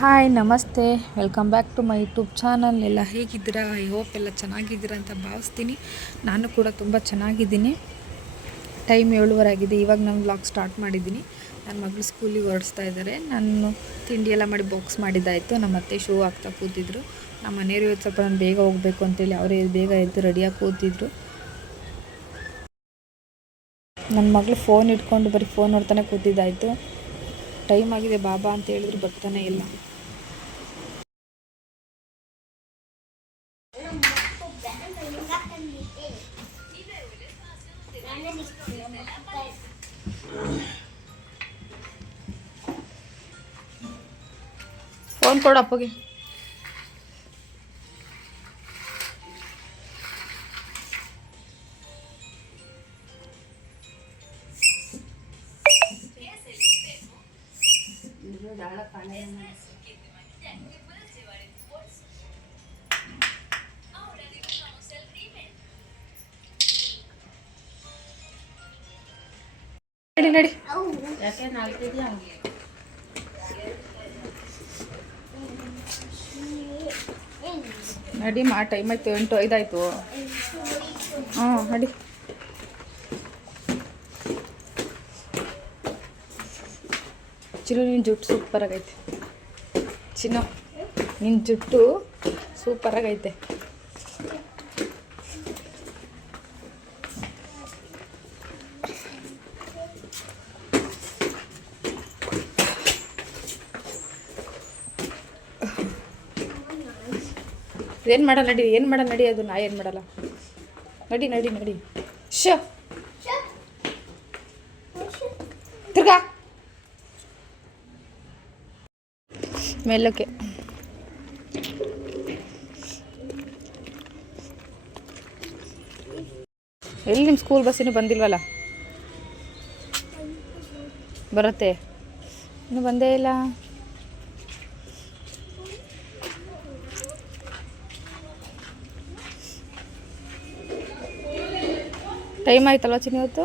Hi ನಮಸ್ತೆ, welcome back to my YouTube channel. ಎಲ್ಲ ಹೇಗಿದ್ದೀರಾ? ಐ ಹೋಪ್ ಎಲ್ಲ ಚೆನ್ನಾಗಿದ್ದೀರಾ ಅಂತ ಭಾವಿಸ್ತೀನಿ. ನಾನು ಕೂಡ ತುಂಬ ಚೆನ್ನಾಗಿದ್ದೀನಿ. ಟೈಮ್ 7:30 ಆಗಿದೆ. ಇವಾಗ ನಾನು ವ್ಲಾಗ್ ಸ್ಟಾರ್ಟ್ ಮಾಡಿದ್ದೀನಿ. ನನ್ನ ಮಗಳು ಸ್ಕೂಲಿಗೆ ಹೊರಡಿಸ್ತಾ ಇದ್ದಾರೆ. ನಾನು ತಿಂಡಿ ಎಲ್ಲ ಮಾಡಿ ಬಾಕ್ಸ್ ಮಾಡಿದ್ದಾಯಿತು. ನಮ್ಮ ಅತ್ತೆ ಶೂ ಹಾಕ್ತಾ ಕೂತಿದ್ರು. ನಮ್ಮ ಮನೆಯವರು ಇವತ್ತು ಸ್ವಲ್ಪ ನಾನು ಬೇಗ ಹೋಗಬೇಕು ಅಂತೇಳಿ ಅವರೇ ಬೇಗ ಎದ್ದು ರೆಡಿಯಾಗಿ ಕೂತಿದ್ರು. ನನ್ನ ಮಗಳು ಫೋನ್ ಇಟ್ಕೊಂಡು ಬರೀ ಫೋನ್ ನೋಡ್ತಾನೆ ಕೂತಿದ್ದಾಯಿತು. ಟೈಮ್ ಆಗಿದೆ ಬಾಬಾ ಅಂತ ಹೇಳಿದ್ರು ಬರ್ತಾನೆ ಇಲ್ಲ. ಫೋನ್ ಕೊಡು ಅಪ್ಪಗೆ. ನಡಿ ನಡಿ. ನಡಿ ಮಾ, ಟೈಮ್ ಆಯ್ತು, 8:05 ಆಯಿತು. ನಡಿ. ಚಿನ್ನು ನಿನ್ನ ಜುಟ್ಟು ಸೂಪರಾಗೈತೆ. ಚಿನ್ನು ನಿನ್ನ ಜುಟ್ಟು ಸೂಪರಾಗೈತೆ. ಏನು ಮಾಡಲ್ಲ ನಡಿ, ಏನು ಮಾಡಲ್ಲ ನಡಿ, ಅದು ನಾ ಏನು ಮಾಡಲ್ಲ. ನಡಿ ನಡಿ ನಡಿ. ತಿರ್ಗಾ ಮೇಲಕ್ಕೆ. ಎಲ್ಲಿ ನಿಮ್ಮ ಸ್ಕೂಲ್ ಬಸ್ ಇನ್ನೂ ಬಂದಿಲ್ವಲ್ಲ? ಬರುತ್ತೆ, ಇನ್ನೂ ಬಂದೇ ಇಲ್ಲ. ಟೈಮ್ ಆಯ್ತಲ್ವ ಚಿನ್ನ ಇವತ್ತು?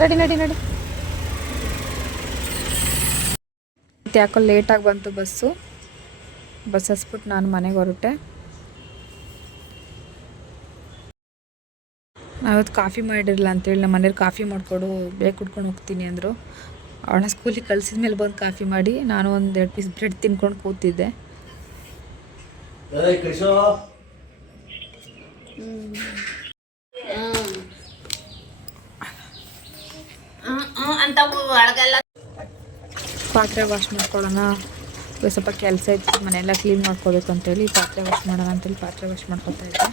ನಡಿ ನಡಿ ನಡಿ. ಯಾಕೋ ಲೇಟಾಗಿ ಬಂತು ಬಸ್ ಹಸ್ಬಿಟ್ಟು ನಾನು ಮನೆಗೆ ಹೊರಟೆ. ನಾವತ್ತು ಕಾಫಿ ಮಾಡಿರಲಿಲ್ಲ ಅಂತೇಳಿ ನಮ್ಮ ಮನೇಲಿ ಕಾಫಿ ಮಾಡಿಕೊಡು, ಬೇಗ ಕುಡ್ಕೊಂಡು ಹೋಗ್ತೀನಿ ಅಂದರು. ಅವಳನ್ನ ಸ್ಕೂಲಿಗೆ ಕಳಿಸಿದ ಮೇಲೆ ಬಂದು ಕಾಫಿ ಮಾಡಿ ನಾನು ಒಂದು 2 ಪೀಸ್ ಬ್ರೆಡ್ ತಿನ್ಕೊಂಡು ಕೂತಿದ್ದೆ. ಪಾತ್ರೆ ವಾಶ್ ಮಾಡ್ಕೊಳ್ಳೋಣ, ಸ್ವಲ್ಪ ಕೆಲಸ ಇತ್ತು, ಮನೆಯೆಲ್ಲ ಕ್ಲೀನ್ ಮಾಡ್ಕೋಬೇಕು ಅಂತೇಳಿ ಪಾತ್ರೆ ವಾಶ್ ಮಾಡೋಣ ಅಂತೇಳಿ ಪಾತ್ರೆ ವಾಶ್ ಮಾಡ್ಕೊತಾ ಇದ್ದೆ.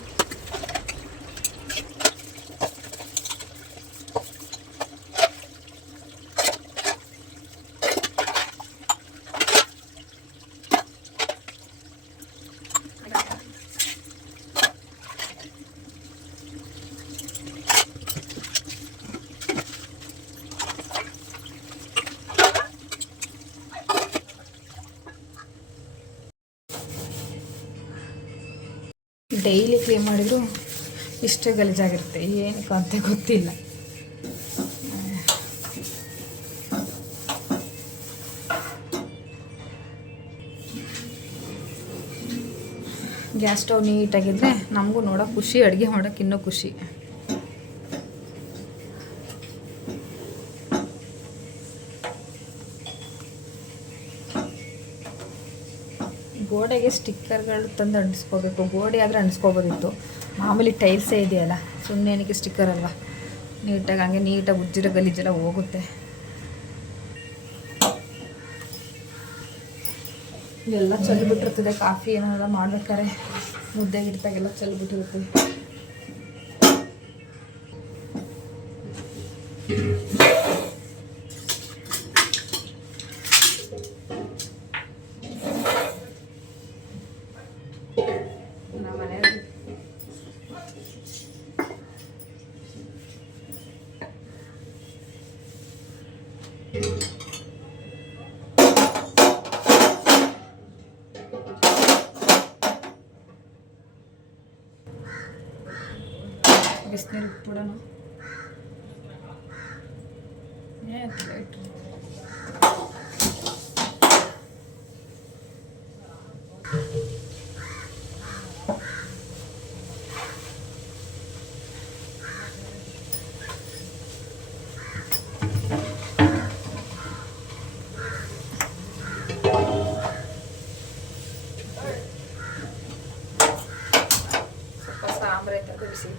ಡೈಲಿ ಕ್ಲೀನ್ ಮಾಡಿದ್ರು ಇಷ್ಟೇ ಗಲೀಜಾಗಿರುತ್ತೆ, ಏನಕ್ಕೆ ಅಂತ ಗೊತ್ತಿಲ್ಲ. ಗ್ಯಾಸ್ ಸ್ಟವ್ ನೀಟಾಗಿದ್ದರೆ ನಮಗೂ ನೋಡೋಕೆ ಖುಷಿ, ಅಡುಗೆ ಮಾಡೋಕೆ ಇನ್ನೂ ಖುಷಿ. ಗೋಡೆಗೆ ಸ್ಟಿಕ್ಕರ್ಗಳು ತಂದು ಅಂಟಿಸ್ಕೋಬೇಕು. ಗೋಡೆ ಆದರೆ ಅಂಟಿಸ್ಕೋಬೋದಿತ್ತು, ಮಾಮೂಲಿ ಟೈಲ್ಸೇ ಇದೆಯಲ್ಲ, ಸುಮ್ಮನೆ ಏನಕ್ಕೆ ಸ್ಟಿಕ್ಕರ್ ಅಲ್ವಾ, ನೀಟಾಗಿ ಹಂಗೆ ನೀಟಾಗಿ ಉಜ್ಜಿರೋ ಗಲೀಜೆಲ್ಲ ಹೋಗುತ್ತೆ. ಎಲ್ಲ ಚೆಲ್ಲಿಬಿಟ್ಟಿರ್ತದೆ, ಕಾಫಿ ಏನಾರ ಮಾಡ್ಬೇಕಾರೆ ಮುದ್ದೆ ಗಿಡ್ತಾಗೆಲ್ಲ ಚೆಲ್ಲಿಬಿಟ್ಟಿರ್ತದೆ. ಬಿಸಿನೀರು ಬಿಡೋಣ. ಸ್ವಲ್ಪ ಸಾಂಬಾರು ಐತೆ ಅದು ಬಿಸಿ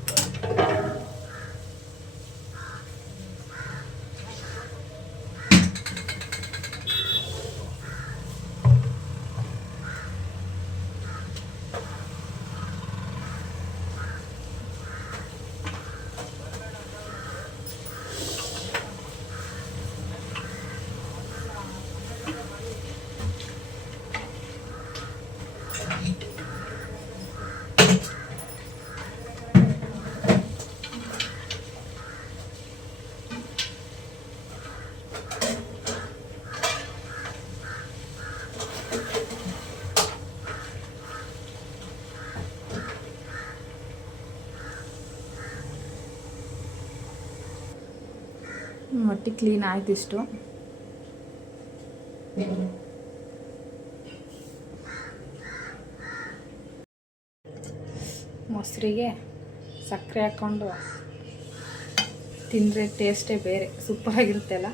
ಮೊಟ್ಟೆ ಕ್ಲೀನ್ ಆಯ್ತು. ಇಷ್ಟು ಮೊಸರಿಗೆ ಸಕ್ಕರೆ ಹಾಕ್ಕೊಂಡು ತಿಂದರೆ ಟೇಸ್ಟೇ ಬೇರೆ, ಸೂಪರಾಗಿರುತ್ತೆ ಅಲ್ಲ.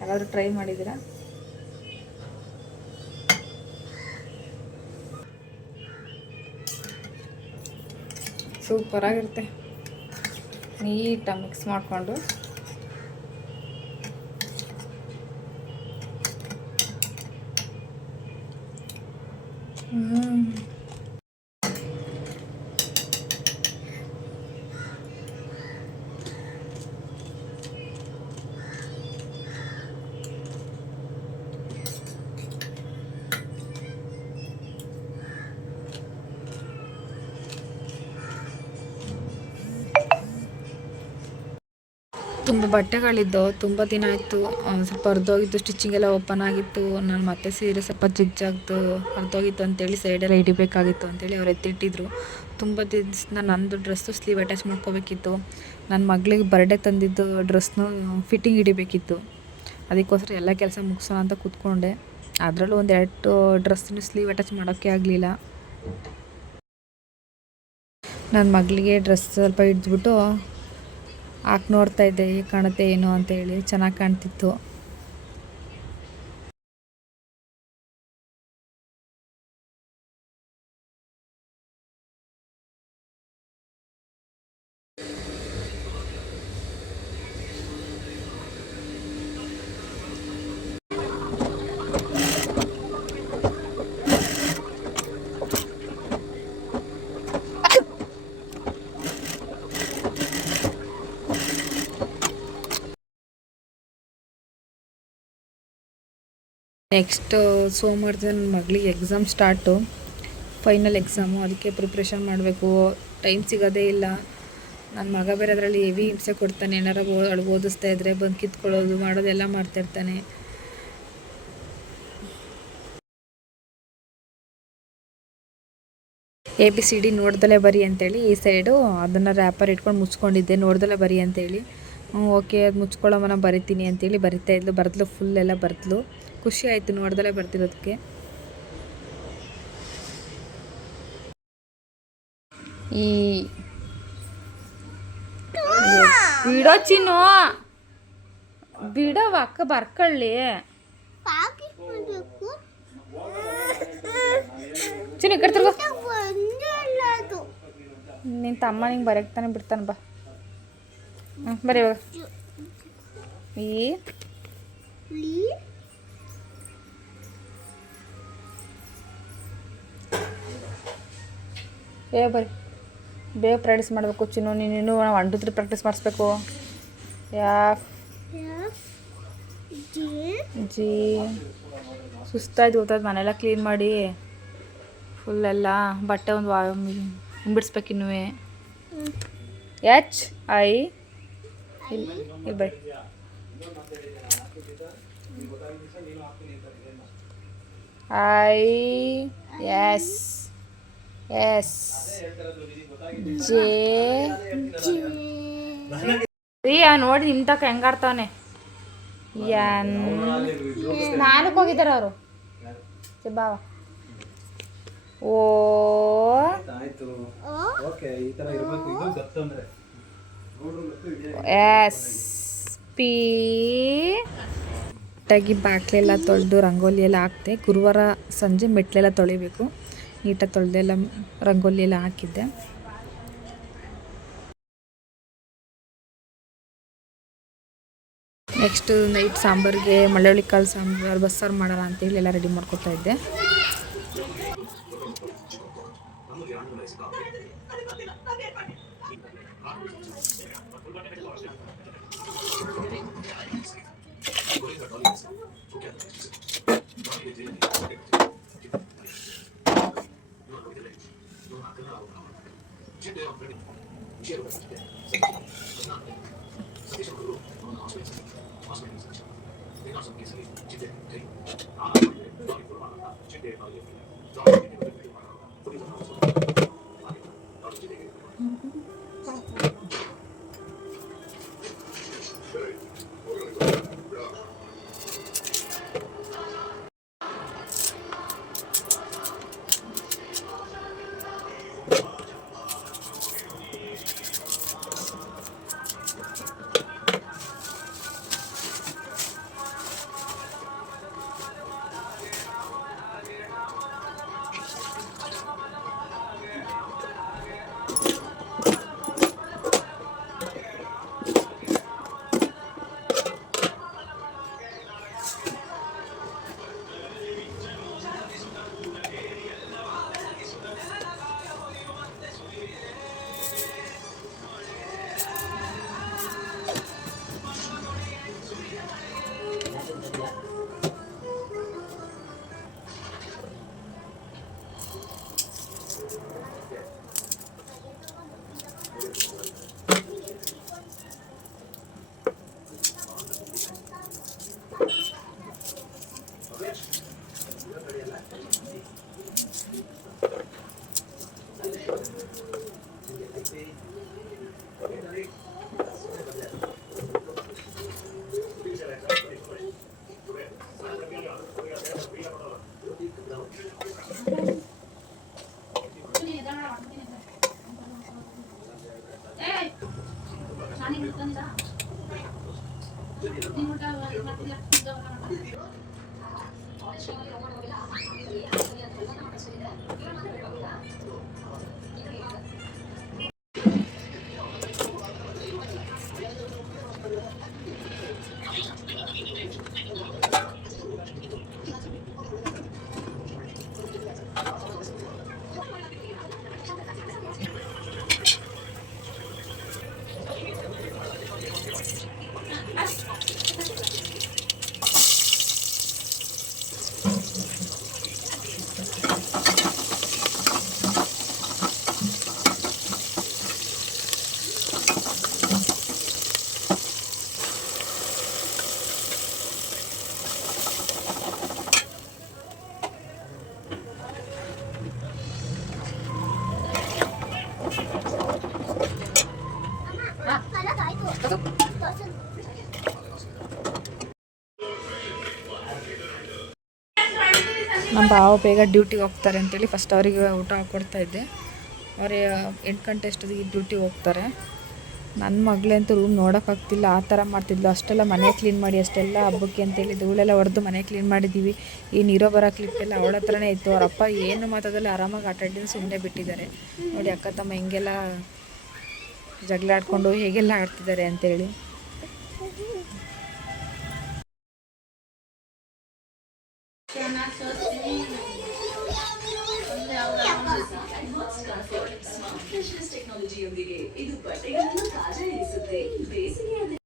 ಯಾರಾದರೂ ಟ್ರೈ ಮಾಡಿದ್ದೀರಾ? ಸೂಪರಾಗಿರುತ್ತೆ. ನೀಟಾಗಿ ಮಿಕ್ಸ್ ಮಾಡಿಕೊಂಡು ತುಂಬ ಬಟ್ಟೆಗಳಿದ್ದವು, ತುಂಬ ದಿನ ಆಯಿತು. ಸ್ವಲ್ಪ ಹರಿದೋಗಿತ್ತು, ಸ್ಟಿಚಿಂಗ್ ಎಲ್ಲ ಓಪನ್ ಆಗಿತ್ತು. ನಾನು ಮತ್ತೆ ಸೀರೆ ಸ್ವಲ್ಪ ಜಿಗ್ಜಾಗ್ದು ಹರಿದೋಗಿತ್ತು ಅಂತೇಳಿ ಸೈಡೆಲ್ಲ ಹಿಡಿಬೇಕಾಗಿತ್ತು ಅಂತೇಳಿ ಅವ್ರು ಎತ್ತಿಟ್ಟಿದ್ರು. ತುಂಬ ದಿವಸ ನಂದು ಡ್ರೆಸ್ಸು ಸ್ಲೀವ್ ಅಟ್ಯಾಚ್ ಮಾಡ್ಕೋಬೇಕಿತ್ತು. ನನ್ನ ಮಗಳಿಗೆ ಬರ್ಡೇ ತಂದಿದ್ದು ಡ್ರೆಸ್ನು ಫಿಟ್ಟಿಂಗ್ ಹಿಡಿಬೇಕಿತ್ತು. ಅದಕ್ಕೋಸ್ಕರ ಎಲ್ಲ ಕೆಲಸ ಮುಗಿಸೋಣ ಅಂತ ಕೂತ್ಕೊಂಡೆ. ಅದರಲ್ಲೂ ಒಂದು 2 ಡ್ರೆಸ್ಸನ್ನು ಸ್ಲೀವ್ ಅಟ್ಯಾಚ್ ಮಾಡೋಕ್ಕೆ ಆಗಲಿಲ್ಲ. ನನ್ನ ಮಗಳಿಗೆ ಡ್ರೆಸ್ ಸ್ವಲ್ಪ ಹಿಡಿದ್ಬಿಟ್ಟು ಹಾಕಿ ನೋಡ್ತಾ ಇದ್ದೆ, ಹೇಗೆ ಕಾಣುತ್ತೆ ಏನು ಅಂತೇಳಿ. ಚೆನ್ನಾಗಿ ಕಾಣ್ತಿತ್ತು. ನೆಕ್ಸ್ಟ್ ಸೋಮವಾರದ ನನ್ನ ಮಗಳಿಗೆ ಎಕ್ಸಾಮ್ ಸ್ಟಾರ್ಟು, ಫೈನಲ್ ಎಕ್ಸಾಮು. ಅದಕ್ಕೆ ಪ್ರಿಪ್ರೇಷನ್ ಮಾಡಬೇಕು. ಟೈಮ್ ಸಿಗೋದೇ ಇಲ್ಲ. ನನ್ನ ಮಗ ಬೇರೆ ಅದರಲ್ಲಿ ಹೆವಿ ಹಿಂಸೆ ಕೊಡ್ತಾನೆ. ಏನಾರು ಓದಿಸ್ತಾ ಇದ್ದರೆ ಬಂದು ಕಿತ್ಕೊಳ್ಳೋದು ಮಾಡೋದೆಲ್ಲ ಮಾಡ್ತಾಯಿರ್ತಾನೆ. ABCD ನೋಡ್ದಲೇ ಬರಿ ಅಂತೇಳಿ ಈ ಸೈಡು ಅದನ್ನು ರ್ಯಾಪರ್ ಇಟ್ಕೊಂಡು ಮುಚ್ಕೊಂಡಿದ್ದೆ, ನೋಡ್ದಲೇ ಬರಿ ಅಂತೇಳಿ. ಓಕೆ ಅದು ಮುಚ್ಕೊಳ್ಳೋಮನ ಬರಿತೀನಿ ಅಂತೇಳಿ ಬರಿತಾ ಇದ್ಲು. ಬರೆದ್ಲು, ಫುಲ್ ಎಲ್ಲ ಬರೆದ್ಲು. ಖುಷಿ ಆಯಿತು ನೋಡ್ದಲೇ ಬರ್ತಿರೋದಕ್ಕೆ. ಈ ಬಿಡೋ ಚಿನ್ನು, ಬಿಡವ ಅಕ್ಕ ಬರ್ಕೊಳ್ಳಿ. ಚಿನ್ನು ಕಟ್ತಿರ್ಗೋ. ನಿನ್ನ ತಮ್ಮ ನಿಂಗೆ ಬರೆಯಕ್ಕೆ ತಾನೆ ಬಿಡ್ತಾನೆ. ಬಾ ಬರೀ ಇವಾಗ. ಬರೀ ಬೇಗ ಪ್ರಾಕ್ಟೀಸ್ ಮಾಡಬೇಕು ಚಿನ್ನು. ನೀನು 1 2 3 ಪ್ರಾಕ್ಟೀಸ್ ಮಾಡಿಸ್ಬೇಕು. ಜಿ ಸುಸ್ತಾಯ್ತು ಗೊತ್ತಾಯ್ತು. ಮನೆಯೆಲ್ಲ ಕ್ಲೀನ್ ಮಾಡಿ ಫುಲ್ಲೆಲ್ಲ ಬಟ್ಟೆ ಒಂದು ಹಿಂಬಿಡಿಸ್ಬೇಕು ಇನ್ನೂ. HI ಇಲ್ಲಿ ಬೈ. IS ಎಸ್ ಜೆ ಪ್ರಿಯಾ ನೋಡಿ ನಿಮ್ಮ ತಕ್ಕ ಹೆಂಗಾಡ್ತಾವನೆ ಎನ್ ಸ್ನಾನಕ್ಕೆ ಹೋಗಿದ್ದಾರೆ ಅವರು ಬಾವ ಓ ಎಸ್ ಪಿ ನೀಟಾಗಿ ಬಾಟ್ಲೆಲ್ಲ ತೊಳೆದು ರಂಗೋಲಿ ಎಲ್ಲ ಹಾಕಿದೆ. ಗುರುವಾರ ಸಂಜೆ ಮೆಟ್ಲೆಲ್ಲ ತೊಳಿಬೇಕು. ನೀಟಾಗಿ ತೊಳೆದೆಲ್ಲ ರಂಗೋಲಿ ಎಲ್ಲ ಹಾಕಿದ್ದೆ. ನೆಕ್ಸ್ಟ್ ನೈಟ್ ಸಾಂಬಾರಿಗೆ ಮಳ್ಳೊಳ್ಳಿ ಕಾಳು ಸಾಂಬಾರು ಬಸ್ಸಾರು ಮಾಡೋಣ ಅಂತೇಳಿ ಎಲ್ಲ ರೆಡಿ ಮಾಡ್ಕೊತಾ ಇದ್ದೆ. ನಮ್ಮ ಬಾವ ಬೇಗ ಡ್ಯೂಟಿಗೆ ಹೋಗ್ತಾರೆ ಅಂತೇಳಿ ಫಸ್ಟ್ ಅವರಿಗೆ ಊಟ ಕೊಡ್ತಾ ಇದ್ದೆ. ಅವ್ರು 8 ಗಂಟೆ ಅಷ್ಟೊತ್ತಿಗೆ ಡ್ಯೂಟಿಗೆ ಹೋಗ್ತಾರೆ. ನನ್ನ ಮಗಳಂತೂ ರೂಮ್ ನೋಡೋಕ್ಕಾಗ್ತಿಲ್ಲ, ಆ ಥರ ಮಾಡ್ತಿದ್ಲು. ಅಷ್ಟೆಲ್ಲ ಮನೆ ಕ್ಲೀನ್ ಮಾಡಿ ಅಷ್ಟೆಲ್ಲ ಹಬ್ಬಕ್ಕೆ ಅಂತೇಳಿ ಧೂಳೆಲ್ಲ ಹೊಡೆದು ಮನೆ ಕ್ಲೀನ್ ಮಾಡಿದ್ದೀವಿ. ಈ ನೀರೋ ಬರೋ ಕ್ಲಿಪ್ಪೆಲ್ಲ ಅವಳ ಹತ್ರನೇ ಇತ್ತು. ಅವರಪ್ಪ ಏನು ಮಾತಾಡಲ್ಲ, ಆರಾಮಾಗಿ ಆಟ ಆಡಿದ್ದು ಸುಮ್ಮನೆ ಬಿಟ್ಟಿದ್ದಾರೆ. ನೋಡಿ ಅಕ್ಕ ತಮ್ಮ ಹಿಂಗೆಲ್ಲ ಜಗಳ ಆಡ್ಕೊಂಡು ಹೇಗೆಲ್ಲ ಆಡ್ತಿದ್ದಾರೆ ಅಂತೇಳಿ. ಟೆಕ್ನಾಲಜಿಯೊಂದಿಗೆ ಇದು ಬಟ್ಟೆಗಳನ್ನು ತಾಜಾ ಇರಿಸುತ್ತೆ. ಬೇಸಿಗೆ